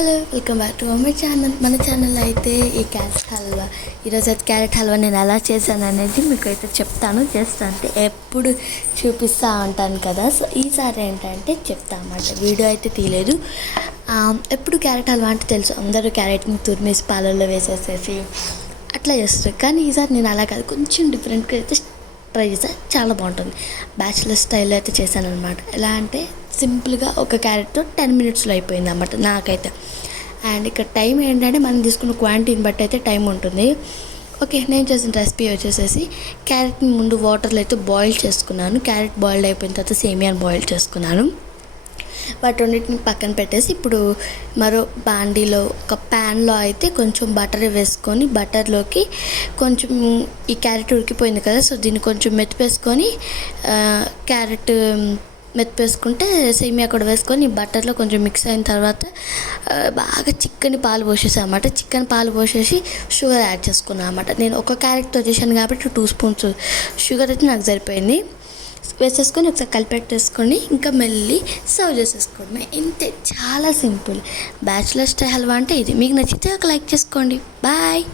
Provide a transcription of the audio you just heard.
Hello, welcome back to my channel. మన ఛానల్లో అయితే ఈ క్యారెట్ హల్వా, ఈరోజు అయితే క్యారెట్ హల్వా నేను ఎలా చేశాను అనేది మీకు అయితే చెప్తాను. జస్ట్ అంటే ఎప్పుడు చూపిస్తూ ఉంటాను కదా, సో ఈసారి ఏంటంటే చెప్తా అన్నమాట. వీడియో అయితే తీయలేదు. ఎప్పుడు క్యారెట్ హల్వా అంటే తెలుసు, అందరూ క్యారెట్ని తురిమేసి పాలల్లో వేసేసేసి అట్లా చేస్తారు. కానీ ఈసారి నేను అలా కాదు, కొంచెం డిఫరెంట్గా అయితే ట్రై చేసా. చాలా బాగుంటుంది. బ్యాచిలర్ స్టైల్లో అయితే చేశాను అనమాట. ఎలా అంటే సింపుల్గా ఒక క్యారెట్తో 10 minutesలో అయిపోయింది అన్నమాట నాకైతే. అండ్ ఇక్కడ టైం ఏంటంటే మనం తీసుకున్న క్వాంటిటీని బట్టి అయితే టైం ఉంటుంది. ఓకే, నేను చేసిన రెసిపీ వచ్చేసేసి క్యారెట్ని ముందు వాటర్లో అయితే బాయిల్ చేసుకున్నాను. క్యారెట్ బాయిల్డ్ అయిపోయిన తర్వాత సేమియాని బాయిల్ చేసుకున్నాను. వాటన్నిటిని పక్కన పెట్టేసి ఇప్పుడు మరో బాండీలో ఒక ప్యాన్లో అయితే కొంచెం బటర్ వేసుకొని, బటర్లోకి కొంచెం ఈ క్యారెట్ ఉడికిపోయింది కదా, సో దీన్ని కొంచెం మెత్తిపేసుకొని క్యారెట్ మెత్తిపేసుకుంటే సేమియా కూడా వేసుకొని బటర్లో కొంచెం మిక్స్ అయిన తర్వాత బాగా చిక్కని పాలు పోసేసాను అన్నమాట. చిక్కని పాలు పోసేసి షుగర్ యాడ్ చేసుకున్నాను అన్నమాట. నేను ఒక క్యారెట్తో చేశాను కాబట్టి 2 spoons షుగర్ అయితే నాకు సరిపోయింది. వేసేసుకొని ఒకసారి కలిపెట్టేసుకొని ఇంకా మెల్లి సర్వ్ చేసేసుకోండి. ఇంతే, చాలా సింపుల్. బ్యాచిలర్ స్టైల్ హల్వా అంటే ఇది. మీకు నచ్చితే ఒక లైక్ చేసుకోండి. బాయ్.